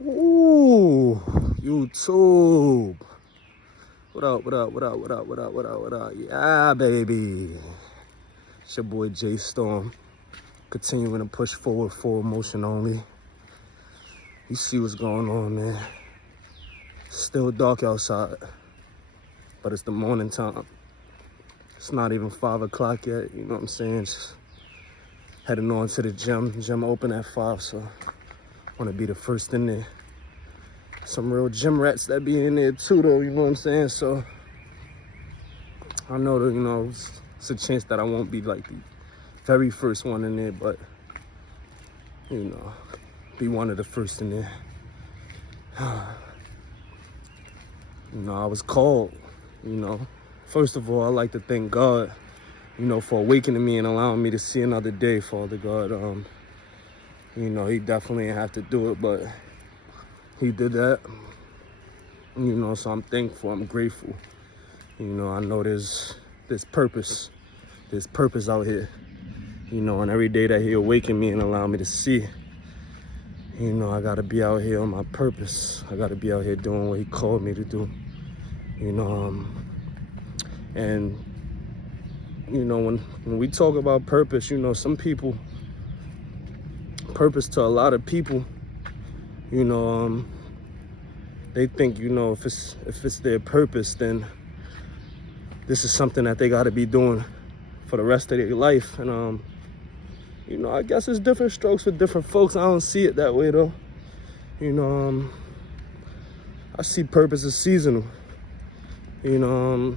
Ooh, YouTube. What up, what up, what up, what up, what up, what up, what up? Yeah, baby. It's your boy J Storm. Continuing to push forward, full motion only. You see what's going on, man. Still dark outside, but it's the morning time. It's not even 5 o'clock yet, you know what I'm saying? Just heading on to the gym. Gym open at 5, so I want to be the first in there. Some real gym rats that be in there too, though, you know what I'm saying? So I know that, you know, it's a chance that I won't be like the very first one in there, but, you know, be one of the first in there. You know, I was called, you know. First of all, I like to thank God, you know, for awakening me and allowing me to see another day, Father God. You know, he definitely didn't have to do it, but he did that, you know, so I'm thankful, I'm grateful. You know, I know there's purpose out here, you know, and every day that he awakened me and allowed me to see, you know, I gotta be out here on my purpose. I gotta be out here doing what he called me to do, you know, and, you know, when we talk about purpose, you know, some people, purpose to a lot of people, you know, they think, you know, if it's their purpose, then this is something that they got to be doing for the rest of their life. And you know, I guess it's different strokes for different folks. I don't see it that way though. You know, I see purpose as seasonal. You know,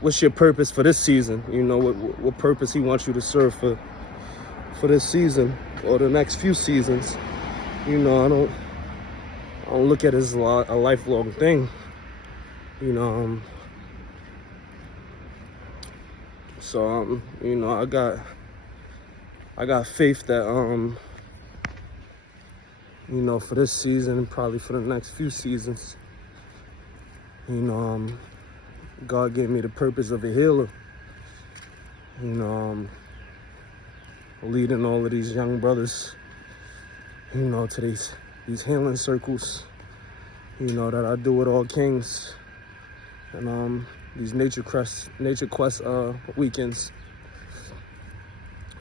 what's your purpose for this season? You know, what purpose he wants you to serve for this season or the next few seasons. You know, I don't look at it as a lifelong thing. You know, so you know, I got faith that you know, for this season and probably for the next few seasons, you know, God gave me the purpose of a healer. You know, leading all of these young brothers, you know, to these healing circles, you know, that I do with all kings, and these nature quest weekends,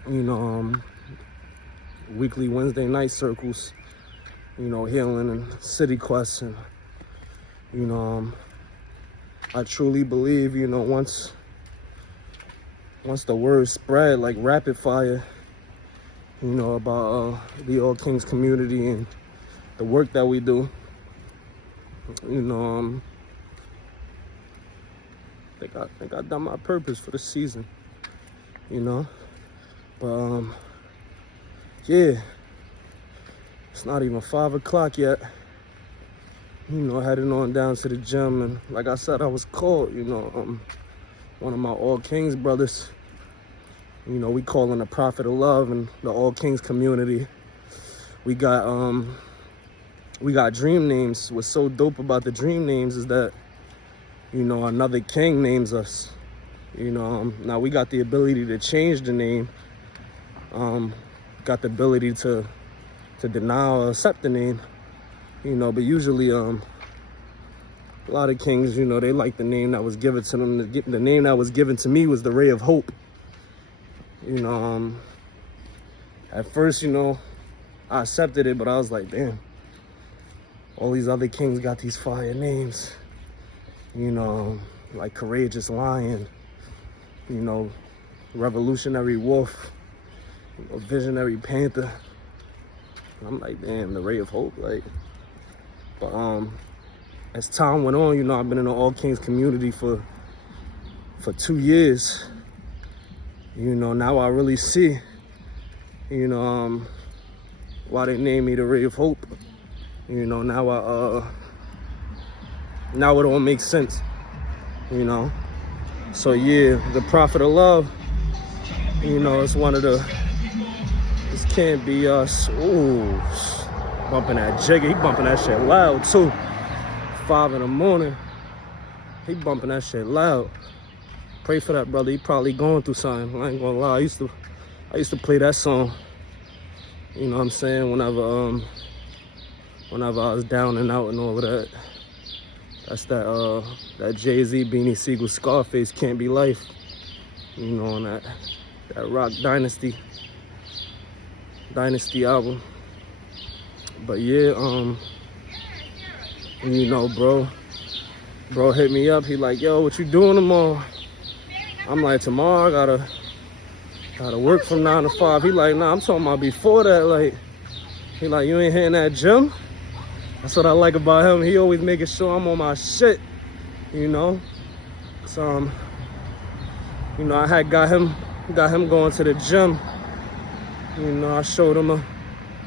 you know, weekly Wednesday night circles, you know, healing and city quests, and, you know, I truly believe, you know, once the word spread like rapid fire, you know, about the All Kings community and the work that we do, you know, I think I done my purpose for the season, you know. But yeah, it's not even 5 o'clock yet. You know, heading on down to the gym, and like I said, I was called, you know, one of my All Kings brothers. You know, we call him the Prophet of Love in the All Kings community. We got dream names. What's so dope about the dream names is that, you know, another king names us. You know, now we got the ability to change the name. Got the ability to deny or accept the name. You know, but usually a lot of kings, you know, they like the name that was given to them. The name that was given to me was the Ray of Hope. You know, at first, you know, I accepted it, but I was like, damn, all these other kings got these fire names. You know, like Courageous Lion, you know, Revolutionary Wolf, you know, Visionary Panther. And I'm like, damn, the Ray of Hope, like. But as time went on, you know, I've been in the All Kings community for 2 years. You know, now I really see, you know, why they named me the Ray of Hope. You know, now it all makes sense, you know. So yeah, the Prophet of Love, you know, it's one of the, this can't be us. Ooh, bumping that jigger, he bumping that shit loud too. 5 in the morning, he bumping that shit loud. Pray for that brother. He probably going through something. I ain't gonna lie. I used to play that song You know what I'm saying? Whenever I was down and out and all of that. That's that Jay-Z, Beanie Siegel, Scarface, Can't Be Life. You know, on that Rock Dynasty album. But yeah, you know, bro hit me up. He like, yo, what you doing tomorrow? I'm like, tomorrow I gotta work from 9 to 5. He like, nah, I'm talking about before that. Like, he like, you ain't hitting that gym? That's what I like about him. He always making sure I'm on my shit, you know. So, you know, I had got him going to the gym. You know, I showed him a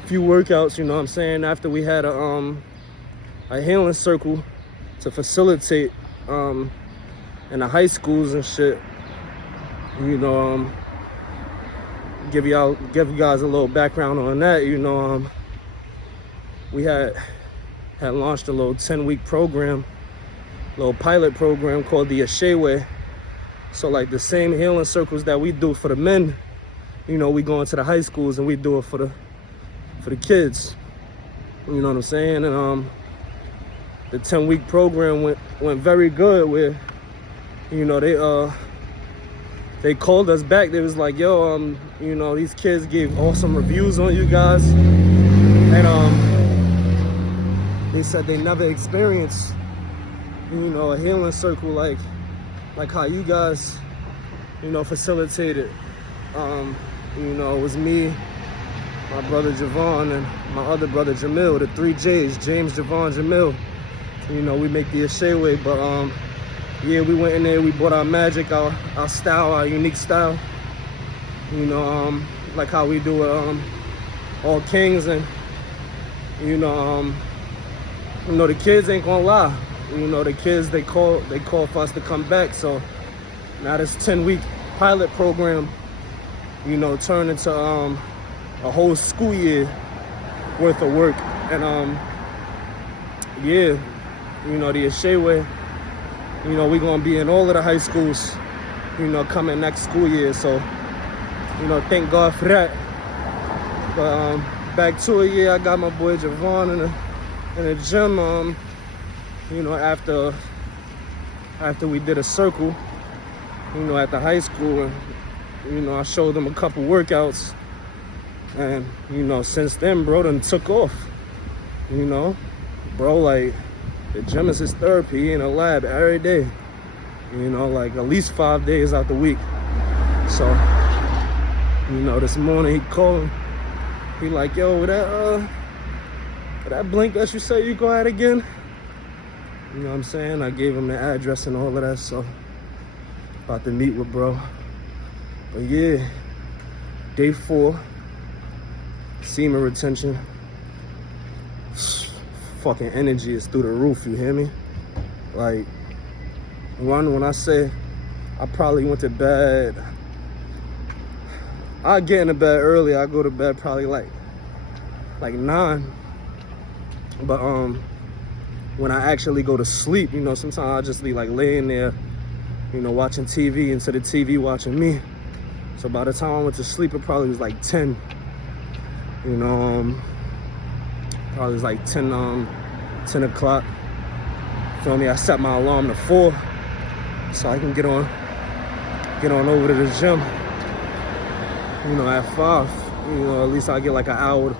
few workouts, you know what I'm saying, after we had a healing circle to facilitate in the high schools and shit. You know, give you guys a little background on that. You know, we had launched a little 10-week program, little pilot program called the Ashewe. So like the same healing circles that we do for the men, you know, we go into the high schools and we do it for the kids. You know what I'm saying? And the 10-week program went very good. Where, you know, they called us back. They was like, yo, you know, these kids gave awesome reviews on you guys, and they said they never experienced, you know, a healing circle like how you guys, you know, facilitated. You know, it was me, my brother Javon, and my other brother Jamil, the 3 J's, James, Javon, Jamil. You know, we make the Ashewe, but yeah, we went in there, we brought our magic, our style, our unique style. You know, like how we do it, all kings, and you know, the kids ain't gonna lie. You know, the kids, they call for us to come back. So now this 10-week pilot program, you know, turned into a whole school year worth of work. And yeah, you know, the Ashewe, you know, we're gonna be in all of the high schools, you know, coming next school year. So, you know, thank God for that. But back to it, yeah, I got my boy Javon in the gym. You know, after we did a circle, you know, at the high school, and you know, I showed them a couple workouts, and you know, since then, bro done took off. You know, bro, like, the gym is his therapy. He in a lab every day, you know, like at least 5 days out the week. So, you know, this morning he called, he like, yo, that blink that you say you go at again? You know what I'm saying? I gave him the address and all of that, so about to meet with bro. But yeah, day 4, semen retention. Fucking energy is through the roof, you hear me? Like, when I say I probably went to bed, I get into bed early. I go to bed probably like 9. But when I actually go to sleep, you know, sometimes I'll just be like laying there, you know, watching TV instead of TV watching me. So by the time I went to sleep, it probably was like 10. You know, probably was like 10 o'clock. Feel me? I set my alarm to 4 so I can get on over to the gym. You know, at 5, you know, at least I get like an hour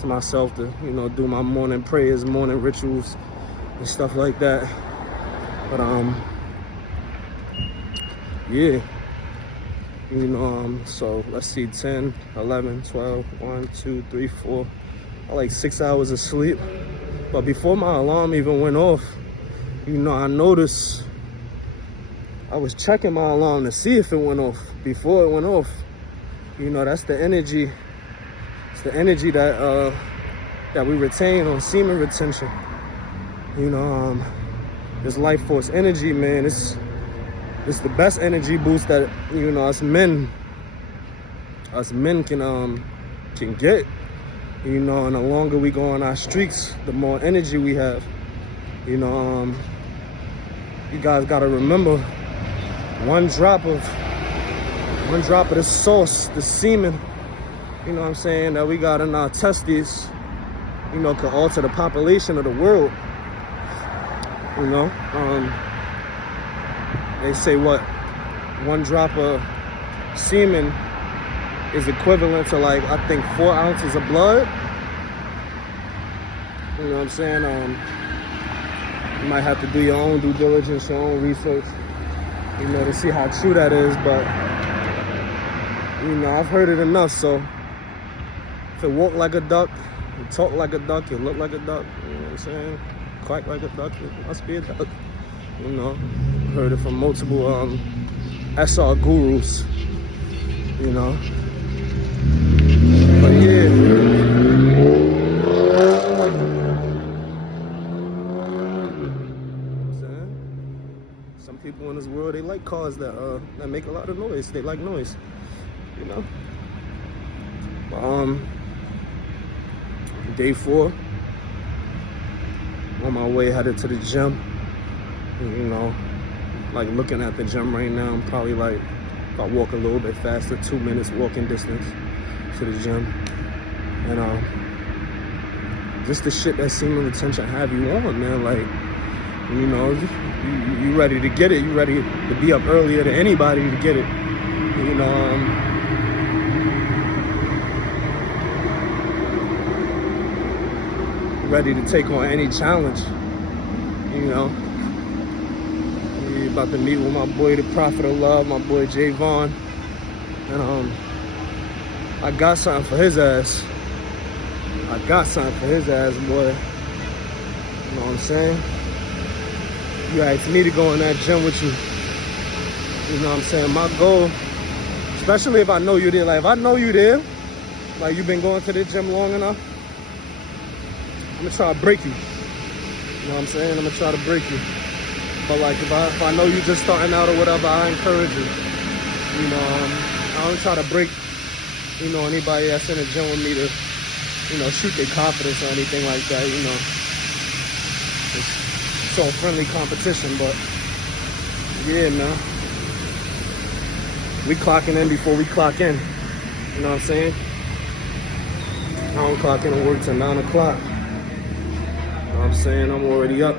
to myself to, you know, do my morning prayers, morning rituals, and stuff like that. But yeah, you know, so let's see, 10, 11, 12, 1, 2, 3, 4, like 6 hours of sleep. But before my alarm even went off, you know, I noticed, I was checking my alarm to see if it went off before it went off. You know, that's the energy. It's the energy that we retain on semen retention. You know, this life force energy, man, it's the best energy boost that, you know, us men can get. You know, and the longer we go on our streaks, the more energy we have. You know, you guys gotta remember, one drop of the sauce, the semen, you know what I'm saying, that we got in our testes, you know, could alter the population of the world. You know, they say what, 1 drop of semen is equivalent to, like, I think 4 ounces of blood. You know what I'm saying? You might have to do your own due diligence, your own research, you know, to see how true that is. But, you know, I've heard it enough. So if it walk like a duck, you talk like a duck, you look like a duck, you know what I'm saying? Quack like a duck, it must be a duck. You know, heard it from multiple SR gurus, you know. But yeah. Some people in this world, they like cars that make a lot of noise. They like noise, you know. Day 4. On my way headed to the gym. You know, like looking at the gym right now, I'm probably like, if I walk a little bit faster, 2 minutes walking distance to the gym. And just the shit that semen retention have you on, man. Like, you know, you ready to get it. You ready to be up earlier than anybody to get it. You know, ready to take on any challenge. You know, we about to meet with my boy, the Prophet of Love, my boy Javon. And I got something for his ass. I got something for his ass, boy. You know what I'm saying? You asked me to go in that gym with you. You know what I'm saying? My goal, especially if I know you there, like if I know you there, like you've been going to the gym long enough, I'm gonna try to break you. You know what I'm saying? I'm gonna try to break you. But like if I know you just starting out or whatever, I encourage you. You know, I don't try to break, you know, anybody that's in the gym with me to, you know, shoot their confidence or anything like that, you know. It's all friendly competition, but yeah, man. We clocking in before we clock in. You know what I'm saying? I don't clock in and work till 9 o'clock. You know what I'm saying? I'm already up.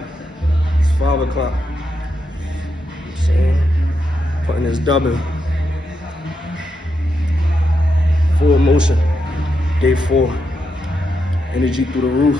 It's 5 o'clock. You know what I'm saying? Putting this dub in. Full motion. Day 4. Energy through the roof.